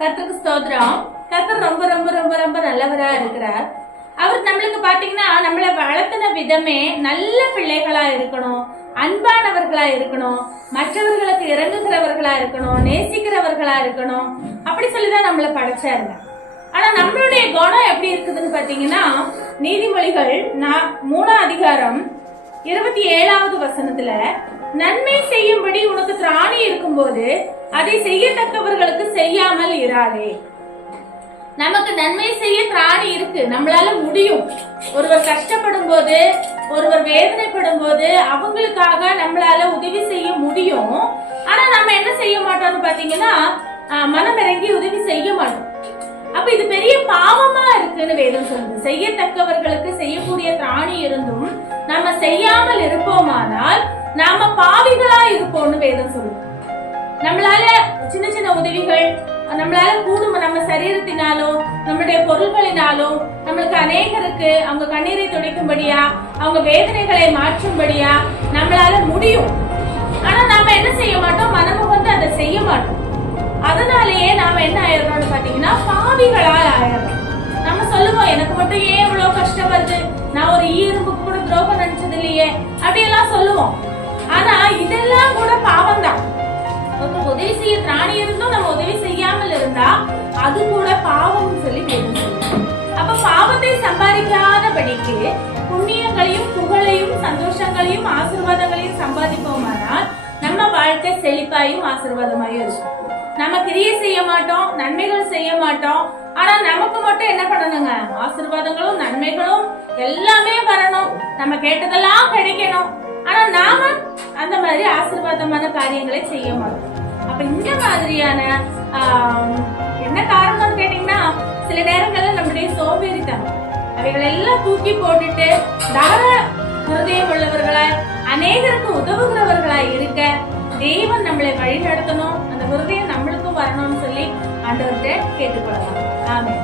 கர்த்தருக்கு ஸ்தோத்திரம். கர்த்தர் ரொம்ப ரொம்ப ரொம்ப ரொம்ப நல்லவரா இருக்கிறார். அவர் நம்மளுக்கு பாத்தீங்கன்னா நம்மளை வளர்த்தின விதமே நல்ல பிள்ளைகளா இருக்கணும் அன்பானவர்களா இருக்கணும் மற்றவர்களுக்கு இறங்குகிறவர்களா இருக்கணும் நேசிக்கிறவர்களா இருக்கணும். அப்படி சொல்லிதான் நம்மளை படைச்சாருங்க ஆனா நம்மளுடைய குணம் எப்படி இருக்குதுன்னு பாத்தீங்கன்னா நீதிமொழிகள் மூணாம் அதிகாரம் இருபத்தி ஏழாவது வசனத்துல நன்மை செய்யும்படி உனக்கு திராணி இருக்கும்போது அதை செய்யத்தக்கவர்களுக்கு இராதே. நமக்கு நன்மை செய்ய பிராணி இருக்கு. நம்மளால முடியும். ஒருவர் கஷ்டப்படும் போது ஒருவர் வேதனைப்படும் போது அவங்களுக்காக நம்மளால உதவி செய்ய முடியும். ஆனா நம்ம என்ன செய்ய மாட்டோம்னு பாத்தீங்கன்னா மனம் இறங்கி உதவி செய்ய மாட்டோம். அப்ப இது பெரிய பாவமா இருக்குன்னு வேதம் சொல்லுது. செய்யத்தக்கவர்களுக்கு செய்யக்கூடிய திராணி இருந்தும் நம்ம செய்யாமல் இருப்போமானால் நாம பாவிகளா இருப்போம்னு வேதம் சொல்லுது. நம்மளால சின்ன சின்ன உதவிகள் நம்மளால கூடும் நம்ம சரீரத்தினாலும் நம்மளுடைய பொருள்களினாலும் நம்மளுக்கு அநேகருக்கு அவங்க கண்ணீரை துடைக்கும்படியா அவங்க வேதனைகளை மாற்றும்படியா நம்மளால முடியும். ஆனா நாம என்ன செய்ய மாட்டோம்? மனமுகந்து அதை செய்ய மாட்டோம். அதனாலேயே நாம என்ன ஆயிடுறோம்னு பாத்தீங்கன்னா பாவிகளால் ஆயிடுறோம். நம்ம சொல்லுவோம் எனக்கு மட்டும் ஏன் இவ்வளவு கஷ்டம் வருது? நான் ஒரு ஈரும்புக்கு கூட துரோகம் நினைச்சது இல்லையே? அப்படியெல்லாம் சொல்லுவோம். ஆனா இதெல்லாம் அது கூட பாவம் சொல்லி வேதம் அப்ப பாவத்தை சம்பாதிக்காதபடிக்கு புண்ணியங்களையும் புகழையும் சந்தோஷங்களையும் ஆசீர்வாதங்களையும் சம்பாதிப்போமானால் நம்ம வாழ்க்கை செழிப்பாயும் ஆசிர்வாதமாயும் இருக்கும். நம்ம கிரியை செய்ய மாட்டோம் நன்மைகள் செய்ய மாட்டோம். ஆனா நமக்கு மட்டும் என்ன பண்ணணுங்க? ஆசீர்வாதங்களும் நன்மைகளும் எல்லாமே வரணும். நம்ம கேட்டதெல்லாம் கிடைக்கணும். ஆனா நாம அந்த மாதிரி ஆசீர்வாதமான காரியங்களை செய்ய மாட்டோம். அப்ப இந்த மாதிரியான சில நேரங்கள்ல நம்முடைய சோம்பேறித்தனம். அவைகள் எல்லாம் தூக்கி போட்டுட்டு தார ஹிருதயம் உள்ளவர்களாய் அநேகருக்கு உதவுகிறவர்களாய் இருக்க தெய்வம் நம்மளை வழி நடத்தணும் அந்த ஹிருதயம் நம்மளுக்கும் வரணும்னு சொல்லி ஆண்டவர்கிட்ட கேட்டுக்கொள்ளலாம். ஆமே